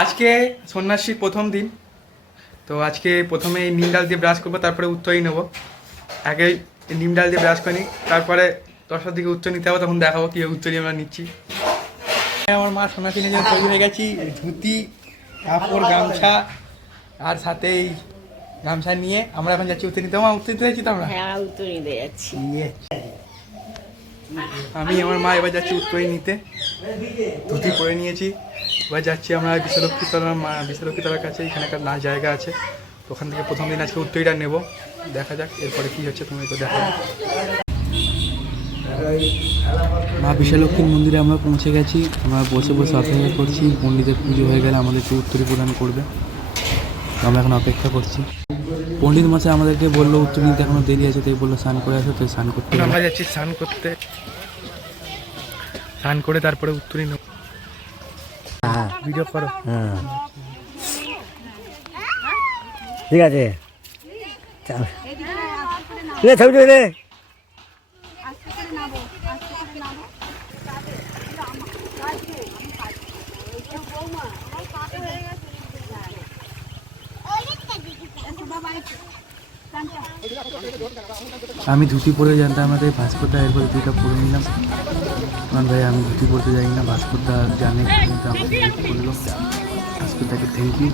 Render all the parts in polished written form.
আজকে সন্ন্যাসীর প্রথম দিন, তো আজকে প্রথমে নিম ডাল দিয়ে ব্রাশ করবো, তারপরে উত্তরই নেবো। আগে নিম ডাল দিয়ে ব্রাশ করে নিই, তারপরে 10টার দিকে উত্তর নিতে হবে, তখন দেখাবো কীভাবে উত্তরই আমরা নিচ্ছি। আমার মা সন্ন্যাসী নিয়ে তৈরি হয়ে গেছি, ধুতি, কাপড়, গামছা, আর সাথে এই গামছা নিয়ে আমরা এখন যাচ্ছি উত্তর নিতে। আমার উত্তর নিতে যাচ্ছি তো আমরা। হ্যাঁ, উত্তর নিতে যাচ্ছি। আমি আমার মা এবার যাচ্ছি উত্তরই নিতে। ধুতি পরে নিয়েছি, এবার যাচ্ছি আমরা বিশ্বলক্ষ্মীতলার কাছে। এখানে একটা না জায়গা আছে, তো ওখান থেকে প্রথম দিন আজকে উত্তরীটা নেব। দেখা যাক এরপরে কী হচ্ছে, তুমি তো দেখা। মা বিশ্বলক্ষ্মীর মন্দিরে আমরা পৌঁছে গেছি। আমরা বসে বসে অপেক্ষা করছি, পণ্ডিতের পুজো হয়ে গেলে আমাদেরকে উত্তরী প্রদান করবে। আমরা এখন অপেক্ষা করছি। পণ্ডিত মশাই আমাদেরকে বললো উত্তর নিতে এখনো দেরি আছে, তাই বললো স্নান করে আসো, তো স্নান করতে আমরা যাচ্ছি। স্নান করতে, স্নান করে তারপরে উত্তরী নেব। ভিডিও করো। ঠিক আছে, ছবি তুলে। আমি ধুতি পরে জানতাম না, তাই ভাস্করদা এরপরে দুইটা পরে নিলাম। কারণ ভাই আমি ধুতি পরতে যাই না, ভাস্করদা জানে, কিন্তু আমাকে বললো। ভাস্করদাকে থ্যাংক ইউ।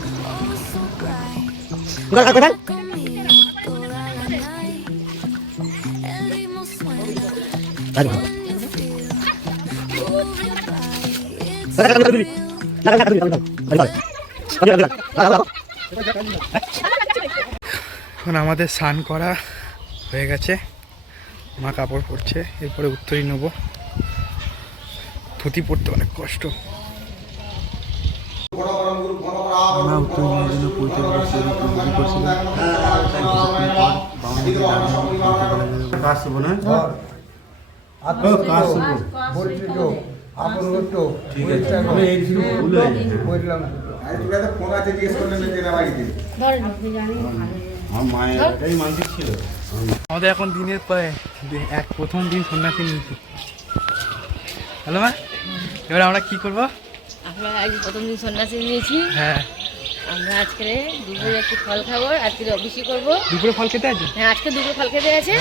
এখন আমাদের স্নান করা হয়ে গেছে, মা কাপড় পরছে, এরপরে উত্তরই নেব। ধুতি পরতে অনেক কষ্ট। মা উত্তর নেওয়ার জন্য পড়তে আমাদের এখন দিনের প্রায় প্রথম দিন সন্ন্যাসী নিয়েছি। হ্যালো মা, এবার আমরা কি করবো? আমরা আজ প্রথম দিন সন্ন্যাসী নিয়েছি। হ্যাঁ, আমরা আজকে দুপুরে একটু ফল খাবো, আজকে অফিসই করবো। দুপুরে ফল খেতে আছে? হ্যাঁ, আজকে দুপুরে ফল খেতে আছে।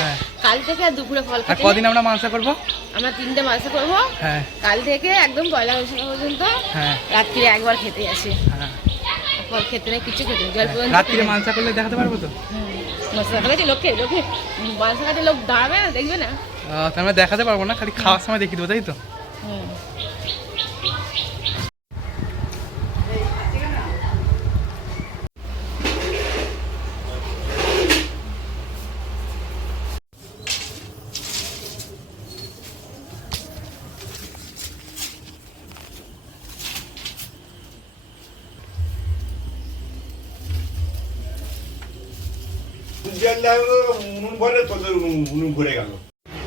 কাল থেকে আর দুপুরে ফল খেতে। কদিন আমরা মাংসা করবো? আমরা 3টে মাংসা করবো। হ্যাঁ, কাল থেকে একদম পয়লা বৈশাখ পর্যন্ত। হ্যাঁ, রাত্রে একবার খেতে আসে। হ্যাঁ, ফল খেতে না, কিছু খেতে জল পর্যন্ত। রাত্রে মাংসা করলে দেখাতে পারবো তো? মাংসা খাচ্ছে লোকে মাংসা খাচ্ছে লোক দাঁড়াবে না, দেখবে না। আমরা দেখাতে পারবো না, খালি খাওয়ার সময় দেখিয়ে দেবো, তাই তো?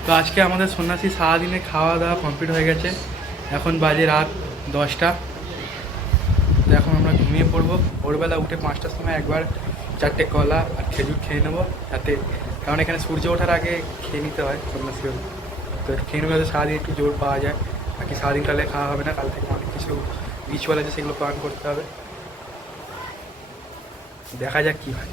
তো আজকে আমাদের সন্ন্যাসী সারাদিনে খাওয়া দাওয়া কমপ্লিট হয়ে গেছে। এখন বাজে রাত 10টা। তো এখন আমরা ঘুমিয়ে পড়বো। ভোরবেলা উঠে 5টার সময় একবার 4টে কলা আর খেজুর খেয়ে নেবো যাতে, কারণ এখানে সূর্য ওঠার আগে খেয়ে নিতে হয় সন্ন্যাসী হলে। তো একটু খেয়ে নেবো, সারাদিন একটু জোর পাওয়া যায়। বাকি সারাদিন কালে খাওয়া হবে না, কাল থেকে অনেক কিছু রিচুয়াল আছে, সেগুলো পালন করতে হবে। দেখা যাক কী হয়।